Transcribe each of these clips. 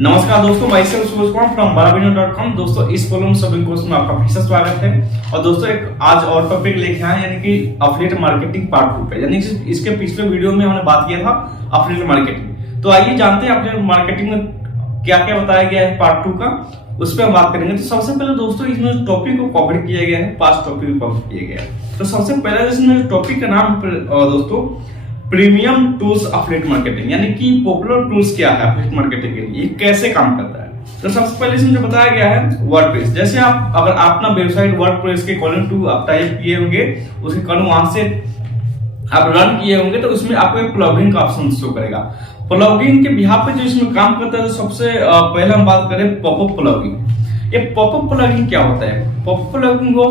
नमस्कार दोस्तों, मैं सूरज कुमार फ्रॉम baravinod.com। दोस्तों इस फॉलोइंग शॉपिंग कोर्स में आपका फिर से स्वागत है। और दोस्तों एक आज और टॉपिक लेके आए यानी कि अफिलिएट मार्केटिंग पार्ट 2 पे। यानी कि इसके पिछले वीडियो में हमने बात किया था अफिलिएट मार्केटिंग। तो आइए जानते हैं अफिलिएट मार्केटिंग में क्या क्या बताया गया है पार्ट 2 का, उस पर हम बात करेंगे। तो सबसे पहले दोस्तों इसमें टॉपिक को कवर किया गया है, 5 टॉपिक को कवर किया गया है। तो सबसे पहले इसमें टॉपिक का नाम दोस्तों प्रीमियम टूल्स अफिलिएट मार्केटिंग, यानी कि पॉपुलर टूल्स क्या है अफिलिएट मार्केटिंग के लिए, कैसे काम करता है। तो सबसे पहले इसमें जो बताया गया है वर्डप्रेस। जैसे आप अगर अपना वेबसाइट वर्डप्रेस के कॉलम टू आप टाइप किए होंगे, उसके कॉलम वहां से आप रन किए होंगे, तो उसमें आपको एक प्लगइन का ऑप्शन शो करेगा। प्लगइन के बिहाफ पे जो इसमें काम करता है, तो सबसे पहले हम बात करें पॉपअप प्लगइन। ये पॉपअप प्लगइन क्या होता है? पॉपअप प्लगइन वो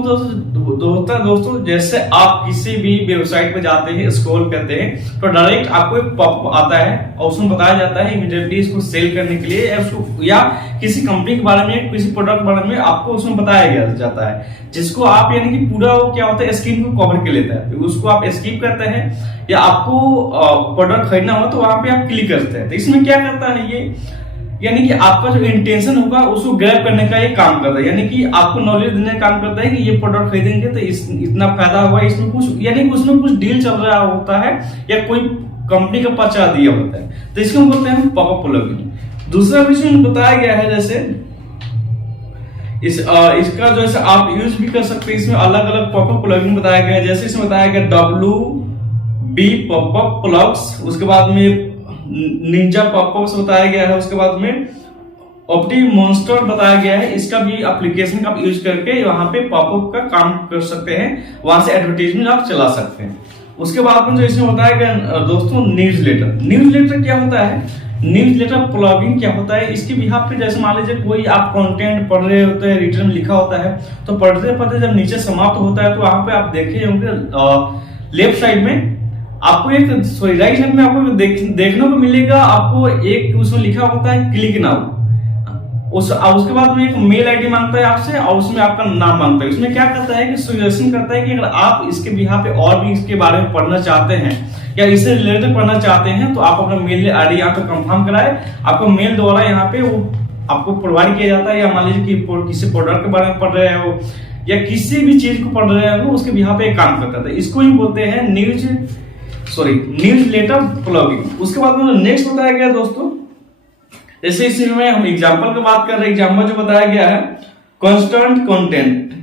होता है दोस्तों, जैसे आप किसी भी वेबसाइट पे जाते हैं, स्क्रॉल करते हैं, तो डायरेक्ट आपको एक पॉपअप आता है और उसमें बताया जाता है इमीडिएटली इसको सेल करने के लिए या किसी कंपनी के बारे में, किसी प्रोडक्ट के बारे में आपको उसमें बताया जाता है, जिसको आप यानी कि पूरा वो क्या होता है स्क्रीन को कवर कर लेता है। तो उसको आप स्किप करते हैं या आपको प्रोडक्ट खरीदना हो तो वहां पे आप क्लिक करते हैं। तो इसमें क्या करता है ये, यानी कि आपका जो इंटेंशन होगा उसको ग्रैब करने का ये काम करता है, यानी कि आपको नॉलेज देने का काम करता है कि ये प्रोडक्ट खरीदेंगे तो इतना फायदा होगा, इसमें कुछ यानी कि उसमें कुछ डील चल रहा होता है या कोई कंपनी का प्रचार दिया होता है, तो इसको हम बोलते हैं पॉपअप प्लगइन। दूसरा विषय बताया गया है, जैसे इसका जो है आप यूज भी कर सकते हैं। इसमें अलग अलग पॉपअप प्लगइन बताया गया है। जैसे इसमें बताया गया WB पॉपअप प्लग्स, उसके बाद में निंजा पॉपअप्स बताया गया है, उसके बाद में ऑप्टीमॉन्स्टर बताया गया है। इसका भी एप्लीकेशन आप यूज करके वहां पे पॉपअप का काम कर सकते हैं, वहां से एडवर्टाइजमेंट आप चला सकते हैं। उसके बाद में जो इसमें बताया गया दोस्तों न्यूज़लेटर। न्यूज़लेटर क्या होता है? न्यूज़लेटर प्लगइन क्या होता है? इसके बिहाफ पे जैसे मान लीजिए कोई आप कंटेंट पढ़ रहे होते हैं, रिटर्न लिखा होता है, तो पढ़ते पढ़ते जब नीचे समाप्त होता है तो वहां पे आप देखे होंगे लेफ्ट साइड में आपको एक राइट साइड में आपको देखने को मिलेगा, आपको एक उसमें लिखा होता है क्लिक नाउ। उसके बाद में एक मेल आईडी मांगता है आपसे और उसमें आपका नाम मांगता है। उसमें क्या करता है कि सजेशन करता है कि अगर आप इसके बिहाफ पे और भी इसके बारे में पढ़ना चाहते हैं या इससे रिलेटेड पढ़ना चाहते हैं, तो आप अपना मेल आईडी यहाँ पे कंफर्म कराए। आपको मेल द्वारा यहाँ पे वो आपको प्रोवाइड किया जाता है। या मान लीजिए कि किसी प्रोडक्ट के बारे में पढ़ रहे हो या किसी भी चीज को पढ़ रहे हो, उसके बिहाफ पे काम करता है। इसको ही बोलते हैं न्यूज़लेटर प्लगइन। उसके बाद में नेक्स्ट बताया गया दोस्तों, जैसे इसमें हम एग्जांपल की बात कर रहे हैं। एग्जांपल जो बताया गया है कांस्टेंट कंटेंट,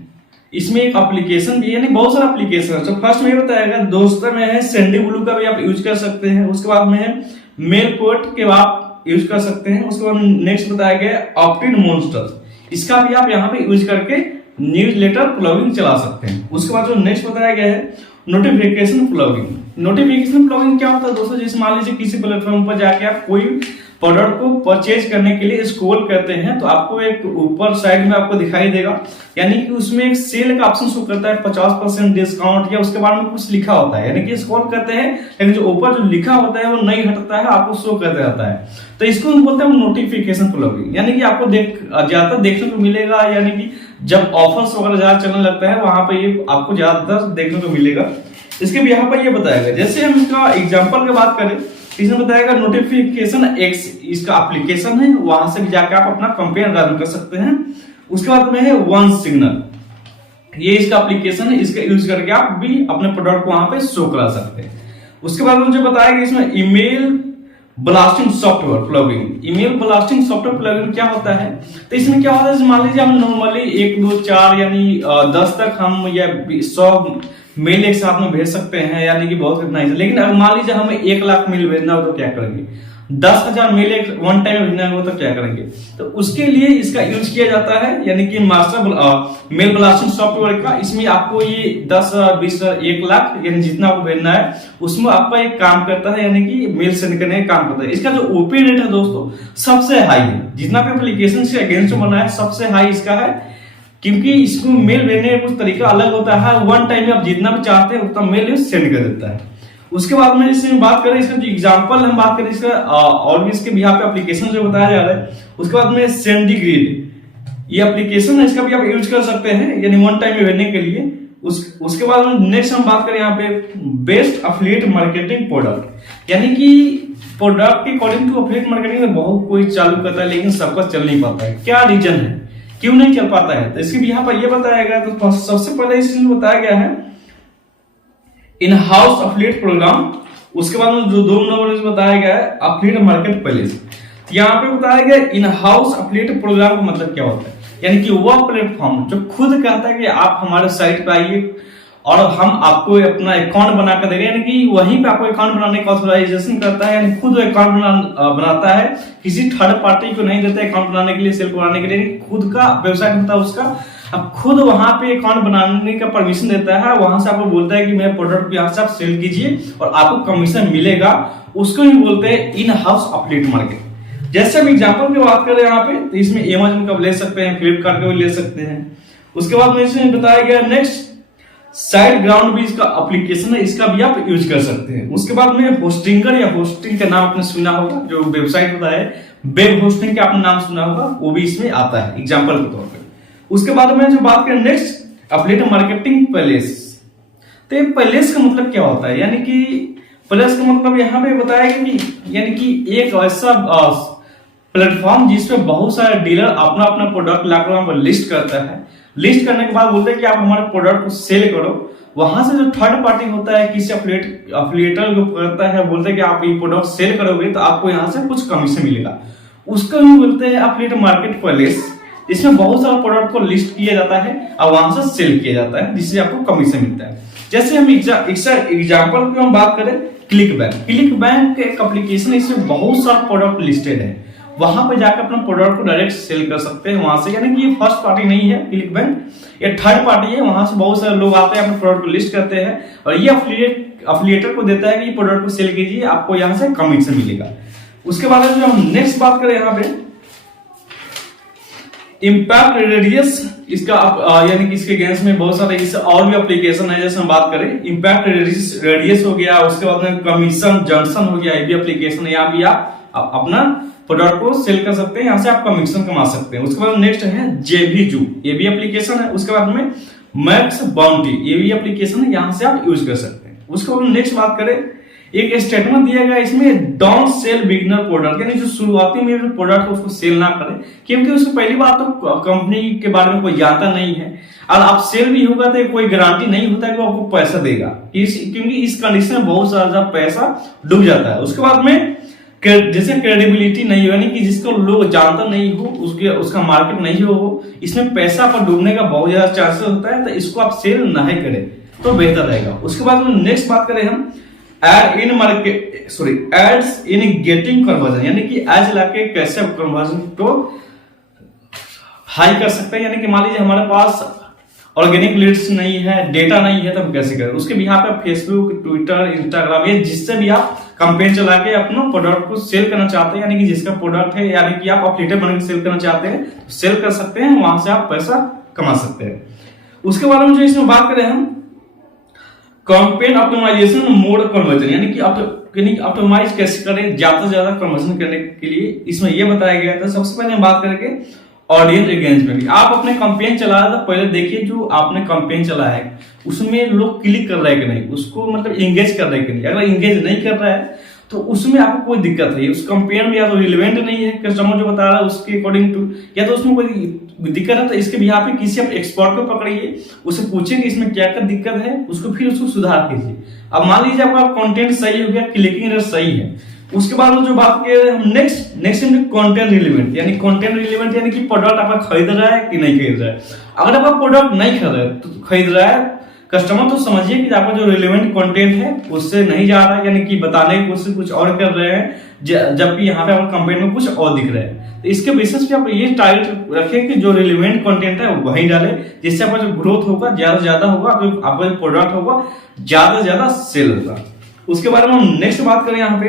इसमें एक एप्लीकेशन भी, यानी बहुत सारा एप्लीकेशन है। तो फर्स्ट में बताया गया दोस्तों में है सेंडी ब्लू का भी आप यूज कर सकते हैं। उसके बाद में है मेल कोट के आप यूज कर सकते हैं। उसके बाद नेक्स्ट बताया गया ऑप्टीमॉन्स्टर, इसका भी आप यहाँ पे यूज करके न्यूज़लेटर प्लगइन चला सकते हैं। उसके बाद जो नेक्स्ट बताया गया है नोटिफिकेशन प्लगइन। नोटिफिकेशन प्लगइन क्या होता है दोस्तों? जैसे मान लीजिए किसी प्लेटफॉर्म पर जाके आप कोई प्रोडक्ट को परचेज करने के लिए स्क्रॉल करते हैं, तो आपको एक ऊपर साइड में आपको दिखाई देगा, यानी कि उसमें एक सेल का ऑप्शन शो करता है, 50% डिस्काउंट या उसके बारे में कुछ लिखा होता है। यानी कि स्क्रॉल करते हैं लेकिन जो ऊपर जो लिखा होता है वो नहीं हटता है, आपको शो करते रहता है। तो इसको हम बोलते हैं नोटिफिकेशन प्लगइन, यानी कि आपको ज्यादातर देखने को मिलेगा, यानी कि जब ऑफर्स वगैरह ज्यादा चलने लगता है वहां पे ये आपको ज्यादातर देखने को मिलेगा। इसके भी यहाँ पर ये बताया गया। जैसे हम इसका एग्जांपल की बात करें, इसमें बताएगा नोटिफिकेशन एक्स, इसका एप्लीकेशन है, वहां से भी जाकर आप अपना कंपेयर रन कर सकते हैं। उसके बाद में है वन सिग्नल, ये इसका एप्लीकेशन है, इसका यूज करके आप भी अपने प्रोडक्ट को वहां पे शो करा सकते हैं। उसके बाद मुझे बताया गया इसमें email blasting software plugin. Email blasting software plugin क्या होता है? तो इसमें क्या होता है, मान लीजिए हम नॉर्मली 1 2 4 यानी 10 तक हम या 100 मेल एक साथ में भेज सकते हैं, यानी कि बहुत कितना ही। लेकिन अगर मान लीजिए हमें 1 लाख मेल भेजना हो तो क्या करेंगे? 10,000 मेल एक वन टाइम भेजना हो तो क्या करेंगे? तो उसके लिए इसका यूज किया जाता है, यानी कि मास्टर मेल ब्लास्टिंग सॉफ्टवेयर का। इसमें आपको ये 10 20 1 लाख यानी जितना आपको भेजना है उसमें आपका एक काम करता है, यानी कि मेल सेंड करने का काम करता है। इसका जो ओपन रेट है दोस्तों सबसे हाई है, जितना भी एप्लीकेशन से अगेंस्ट बना है सबसे हाई इसका है, क्योंकि इसको मेल भेजने का कुछ तरीका अलग होता है। वन टाइम में आप जितना भी चाहते हैं उतना मेल सेंड कर देता है। उसके बाद में इसमें बात करें, इसका जो एग्जांपल हम बात करें इसका और भी इसके बिहाफ पे एप्लीकेशन जो बताया जा रहा है। उसके बाद में सेंडिग्रिड, ये एप्लीकेशन है, इसका भी आप यूज कर सकते हैं, यानी वन टाइम में भेजने के लिए। उसके बाद नेक्स्ट हम बात करें यहाँ पे बेस्ट अफिलिएट मार्केटिंग प्रोडक्ट, यानी कि प्रोडक्ट के अकॉर्डिंग टू अफिलिएट मार्केटिंग में बहुत कोई चालू करता है लेकिन सबका चल नहीं पाता है। क्या रीजन है, क्यों नहीं चल पाता है, तो इसके भी यहाँ पर ये बताया गया। तो सबसे पहले इसमें बताया गया है इन हाउस अफिलिएट प्रोग्राम, उसके बाद में जो 2 नंबर बताया गया है अफिलिएट मार्केट प्लेस। यहाँ पे बताया गया इन हाउस अफिलिएट प्रोग्राम का मतलब क्या होता है, यानी कि वह प्लेटफॉर्म जो खुद कहता है कि आप हमारे साइट पे आइए और हम आपको अपना अकाउंट बनाकर देंगे, यानी कि वहीं पे आपको अकाउंट बनाने का ऑथराइजेशन करता है, यानी खुद अकाउंट बनाता है, किसी थर्ड पार्टी को नहीं देता अकाउंट बनाने के लिए, सेल्फ बनाने के लिए, खुद का वेबसाइट होता है उसका, अब खुद वहां पे अकाउंट बनाने का परमिशन देता है, वहां से आपको बोलता है कि मेरे प्रोडक्ट यहाँ से आप सेल कीजिए और आपको कमीशन मिलेगा, उसको ही बोलते हैं इन हाउस अफिलिएट मार्केट। जैसे हम एग्जांपल की बात करें यहाँ पे, तो इसमें Amazon का ले सकते हैं, फ्लिपकार्ट का भी ले सकते हैं। उसके बाद में इसमें बताया गया नेक्स्ट साइट ग्राउंड भी इसका एप्लीकेशन है, इसका भी आप यूज कर सकते हैं। उसके बाद में होस्टिंगर या होस्टिंग का नाम आपने सुना होगा, जो वेबसाइट होता है वेब होस्टिंग का आपने नाम सुना होगा, वो भी इसमें आता है एग्जाम्पल के तौर पर। उसके बाद में जो बात करें नेक्स्ट अफिलिएट मार्केटिंग प्लेस, तो प्लेस का मतलब क्या होता है, यानी कि प्लेस का मतलब यहाँ पे बताया कि यानी कि एक ऐसा प्लेटफॉर्म जिसपे बहुत सारे डीलर अपना अपना प्रोडक्ट लाकर वहां पर लिस्ट करता है, लिस्ट करने के बाद बोलते हैं कि आप हमारे प्रोडक्ट को सेल करो, वहां से जो थर्ड पार्टी होता है किसी अफिलिएटर जो करता है, बोलते हैं कि आप ये प्रोडक्ट सेल करोगे तो आपको यहाँ से कुछ कमीशन मिलेगा, उसको भी बोलते हैं अफिलिएट मार्केट प्लेस। इसमें बहुत सारा प्रोडक्ट को लिस्ट किया जाता है और वहां से सेल किया जाता है, जिससे आपको कमीशन मिलता है। जैसे हम एग्जाम्पल की हम बात करें क्लिक बैंक एक एप्लीकेशन है, इसमें बहुत सारा प्रोडक्ट लिस्टेड है, वहां पर जाकर अपना प्रोडक्ट को डायरेक्ट सेल कर सकते हैं वहां से, यानी कि ये फर्स्ट पार्टी नहीं है क्लिक बैंक, ये थर्ड पार्टी है, वहां से बहुत सारे लोग आते हैं अपने प्रोडक्ट को लिस्ट करते हैं और ये अफिलिएटर को देता है कि प्रोडक्ट को सेल कीजिए, आपको यहाँ से कमीशन मिलेगा। उसके बाद जो हम नेक्स्ट बात करें यहाँ पे इम्पैक्ट रेडियस, इसका यानी कि इसके अगेंस्ट में बहुत सारे इससे और भी एप्लीकेशन है। जैसे हम बात करें इम्पैक्ट रेडियस हो गया, उसके बाद में कमीशन जंक्शन हो गया, ये भी एप्लीकेशन है, यहाँ भी आप अपना प्रोडक्ट को सेल कर सकते हैं, यहाँ से आप कमीशन कमा सकते हैं। उसके बाद नेक्स्ट है जेबीजू, ये भी एप्लीकेशन है। उसके बाद में मैक्स बाउंटी, ये भी एप्लीकेशन है, यहाँ से आप यूज कर सकते हैं। उसके बाद नेक्स्ट बात करें, एक स्टेटमेंट दिया गया इसमें डोंट सेल बिगिनर प्रोडक्ट, यानी जो शुरुआती में जो प्रोडक्ट उसको सेल ना करें, क्योंकि उसको पहली बात तो कंपनी के बारे में कोई जानता नहीं है, और आप सेल भी होगा तो कोई गारंटी नहीं होता कि वो आपको पैसा देगा, क्योंकि इस कंडीशन में बहुत सारा पैसा डूब जाता है। उसके बाद में जैसे क्रेडिबिलिटी नहीं हो, यानी कि जिसको लोग जानता नहीं हो, उसका मार्केट नहीं हो, इसमें पैसा पर डूबने का बहुत ज्यादा चांसेस होता है, तो इसको आप सेल नहीं करें तो बेहतर रहेगा। उसके बाद में नेक्स्ट बात करें हम एड्स इन गेटिंग कन्वर्जन, यानी कि एड्स लाके कैसे कन्वर्जन को हाई कर सकते हैं, यानी कि मान लीजिए हमारे पास ऑर्गेनिक लीड्स नहीं है, डेटा नहीं है, तो हम कैसे करें। उसके भी यहाँ पे फेसबुक, ट्विटर, इंस्टाग्राम, ये जिससे भी आप कैंपेन चला के अपना प्रोडक्ट को सेल करना चाहते हैं, यानी कि जिसका प्रोडक्ट है, यानी कि आप अफिलिएटर बनकर सेल करना चाहते हैं, तो सेल कर सकते हैं, वहां से आप पैसा कमा सकते हैं। उसके बाद में जो इसमें बात करें हम कैंपेन ऑप्टिमाइजेशन मोड कन्वर्जन, यानी कि ऑप्टिमाइज कैसे करें ज्यादा से ज्यादा कन्वर्जन करने के लिए, इसमें यह बताया गया था। सबसे पहले हम बात करेंगे ऑडियंस एंगेजमेंट। आप अपने कैंपेन चला रहे, तो पहले देखिए जो आपने कैंपेन चला है उसमें लोग क्लिक कर रहे हैं कि नहीं, उसको मतलब एंगेज कर रहे हैं कि नहीं। अगर एंगेज नहीं कर रहा है तो उसमें आपको कोई दिक्कत है, उस कैंपेन में या तो रिलेवेंट नहीं है, कस्टमर जो बता रहा है उसके अकॉर्डिंग टू, या तो उसमें कोई दिक्कत है, तो इसके भी यहाँ पे किसी आप एक्सपर्ट को पकड़िए, उससे पूछेंगे इसमें क्या क्या दिक्कत है, उसको फिर उसको सुधार कीजिए। अब मान लीजिए आपका कंटेंट सही हो गया, क्लिकिंग रेट सही है, उसके बाद जो बात किए हम नेक्स्ट कंटेंट रिलेवेंट, यानी कंटेंट रिलेवेंट यानी कि प्रोडक्ट आपका खरीद रहा है कि नहीं खरीद रहा है। अगर आपका प्रोडक्ट नहीं खरीद रहा है कस्टमर, तो समझिए कि आपका जो रिलेवेंट कंटेंट है उससे नहीं जा रहा है, यानी कि बताने की कोशिश कुछ और कर रहे हैं, जबकि यहाँ पे आपका कंपेन में कुछ और दिख रहा है। तो इसके बेसिस पे आप ये टारगेट रखें कि जो रिलेवेंट कंटेंट है वही डाले, जिससे आपका जो ग्रोथ होगा ज्यादा से ज्यादा होगा, आपका जो प्रोडक्ट होगा ज्यादा से ज्यादा सेल होगा। उसके बारे में हम नेक्स्ट बात करें यहाँ पे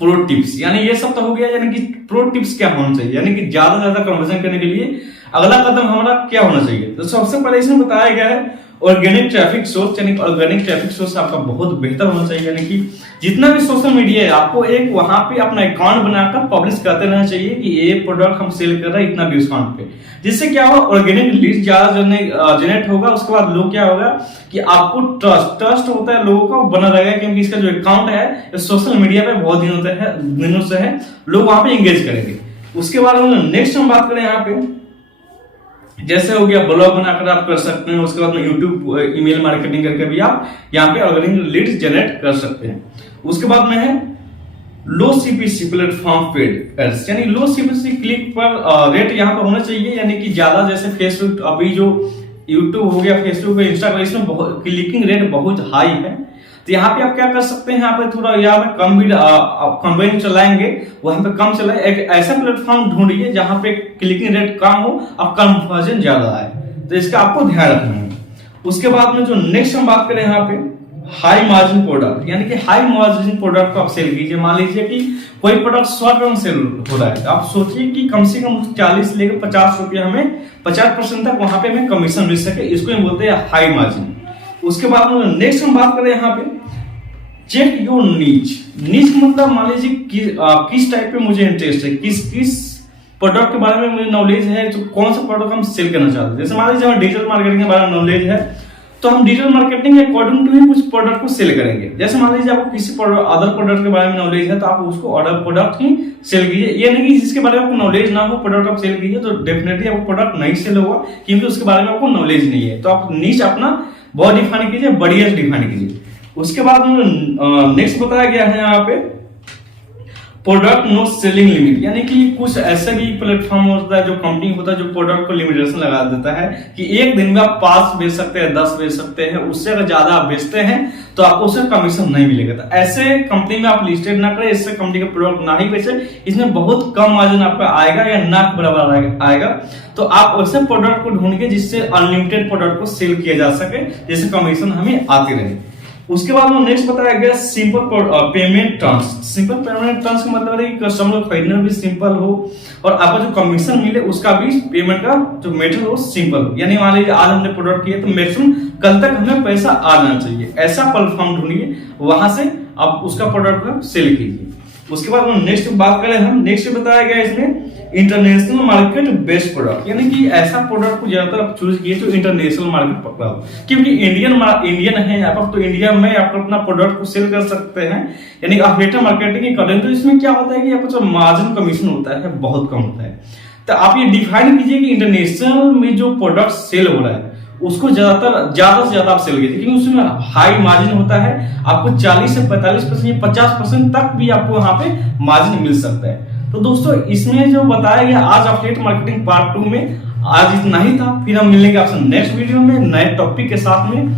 प्रो टिप्स, यानी ये सब तो हो गया, यानी कि प्रो टिप्स क्या होना चाहिए, यानी कि ज्यादा से ज्यादा कन्वर्जन करने के लिए अगला कदम हमारा क्या होना चाहिए। तो सबसे पहले इसमें बताया गया है ऑर्गेनिक ट्रैफिक सोर्स, यानी ऑर्गेनिक ट्रैफिक सोर्स आपका बहुत बेहतर होना चाहिए, यानी कि जितना भी सोशल मीडिया है आपको एक वहां पे अपना अकाउंट बनाकर पब्लिश करते रहना चाहिए कि ये प्रोडक्ट हम सेल कर रहे हैं इतना डिस्काउंट पे। जिससे क्या होगा, ऑर्गेनिक लीड ज्यादा जनरेट होगा। उसके बाद लोग क्या होगा कि आपको ट्रस्ट होता है लोगों का बना रहेगा, क्योंकि इसका जो अकाउंट है सोशल मीडिया पे बहुत दिनों से है, लोग वहां पे एंगेज करेंगे। उसके बाद नेक्स्ट हम बात करें यहाँ पे, जैसे हो गया ब्लॉग बनाकर आप कर सकते हैं। उसके बाद में यूट्यूब ईमेल मार्केटिंग करके भी आप यहाँ पे ऑर्गेनिक लीड्स जनरेट कर सकते हैं। उसके बाद में है लो सीपीसी प्लेटफॉर्म पेड एड्स, यानी लो सीपीसी क्लिक पर रेट यहाँ पर होना चाहिए, यानी कि ज्यादा जैसे फेसबुक, अभी जो यूट्यूब हो गया, फेसबुक, इंस्टाग्राम, इसमें क्लिकिंग रेट बहुत हाई है। तो यहाँ पे आप क्या कर सकते हैं, यहाँ पे थोड़ा यहाँ पे कम भी कंपेन चलाएंगे, वहां पे कम चलाए, एक ऐसा प्लेटफॉर्म ढूंढिए जहां पे क्लिकिंग रेट कम हो और कन्वर्जन ज्यादा आए। तो इसका आपको ध्यान रखना है। उसके बाद में जो नेक्स्ट हम बात करें यहाँ पे हाई मार्जिन प्रोडक्ट, यानी कि हाई मार्जिन प्रोडक्ट को आप सेल कीजिए। मान लीजिए कि कोई प्रोडक्ट 100 रुपए में सेल हो रहा है, तो आप सोचिए कि कम से कम 40 लेकर 50 रुपया हमें 50% तक वहां पे हमें कमीशन मिल सके, इसको हम बोलते हैं हाई मार्जिन। उसके बाद में नेक्स्ट हम बात करें यहाँ पे चेक योर नीच मतलब मान लीजिए किस टाइप पे मुझे इंटरेस्ट है, किस प्रोडक्ट के बारे में मुझे नॉलेज है, तो कौन सा प्रोडक्ट हम सेल करना चाहते हैं। जैसे मान लीजिए हमें डिजिटल मार्केटिंग के बारे में नॉलेज है, तो हम डिजिटल मार्केटिंग के अकॉर्डिंग टू ही कुछ प्रोडक्ट को सेल करेंगे। जैसे मान लीजिए आपको किसी अदर प्रोडक्ट के बारे में नॉलेज है, तो आप उसको अदर प्रोडक्ट ही सेल कीजिए। ये नहीं कि जिसके बारे में आपको नॉलेज ना हो प्रोडक्ट आप सेल कीजिए, तो डेफिनेटली आपको प्रोडक्ट नहीं सेल होगा, क्योंकि उसके बारे में आपको नॉलेज नहीं है। तो आप नीच अपना बहुत डिफाइन कीजिए, बढ़िया डिफाइन कीजिए। उसके बाद नेक्स्ट बताया गया है यहाँ पे प्रोडक्ट नो सेलिंग लिमिट, यानी कि कुछ ऐसे भी प्लेटफॉर्म होता है, जो कंपनी होता है, जो प्रोडक्ट को लिमिटेशन लगा देता है कि एक दिन में आप 5 बेच सकते हैं, 10 बेच सकते हैं, उससे अगर ज्यादा आप बेचते हैं तो आपको उससे कमीशन नहीं मिलेगा। तो ऐसे कंपनी में आप लिस्टेड ना करें, इससे कंपनी का प्रोडक्ट ना ही बेचे, इसमें बहुत कम मार्जिन आपका आएगा या ना बराबर आएगा। तो आप वैसे प्रोडक्ट को ढूंढिए जिससे अनलिमिटेड प्रोडक्ट को सेल किया जा सके, जिससे कमीशन हमें आती रहे। उसके बाद में नेक्स्ट बताया गया simple payment terms. Simple payment terms का मतलब है कि कस्टमर को खरीदना भी सिंपल हो और आपको जो कमीशन मिले उसका भी पेमेंट का जो मेथड हो सिंपल हो। यानी मान लीजिए आज हमने प्रोडक्ट किया तो मैक्सिमम कल तक हमें पैसा आ जाना चाहिए, ऐसा प्लेटफॉर्म ढूंढिए, वहां से आप उसका प्रोडक्ट का सेल कीजिए। उसके बाद नेक्स्ट बात करें हम, नेक्स्ट बताया गया इसमें इंटरनेशनल मार्केट बेस्ड प्रोडक्ट, यानी कि ऐसा प्रोडक्ट को ज्यादातर आप चूज कीजिए जो इंटरनेशनल मार्केट पकड़ा हो, क्योंकि इंडियन है यहाँ पर, तो इंडिया में आप अपना प्रोडक्ट को सेल कर सकते हैं। यानी अफिलिएट मार्केटिंग की करें तो इसमें क्या होता है कि आपका जो मार्जिन कमीशन होता है बहुत कम होता है। तो आप ये डिफाइन कीजिए कि इंटरनेशनल में जो प्रोडक्ट सेल हो रहा है उसको ज्यादा से ज्यादा आप सेल कीजिए, क्योंकि उसमें हाई मार्जिन होता है। आपको 40 से 45% या 50% तक भी आपको वहां पे मार्जिन मिल सकता है। तो दोस्तों इसमें जो बताया गया आज अफिलिएट मार्केटिंग पार्ट 2 में, आज इतना ही था। फिर हम मिलेंगे आपसे नेक्स्ट वीडियो में नए टॉपिक के साथ में।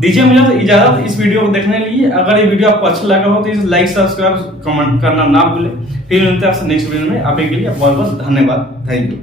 दीजिए मुझे इजाजत इस वीडियो को देखने के लिए। अगर ये वीडियो आपको अच्छा लगा हो तो इसे लाइक, सब्सक्राइब, कमेंट करना ना भूलें। फिर मिलते हैं आपसे नेक्स्ट वीडियो में। अभी के लिए बहुत बहुत धन्यवाद। Thank you.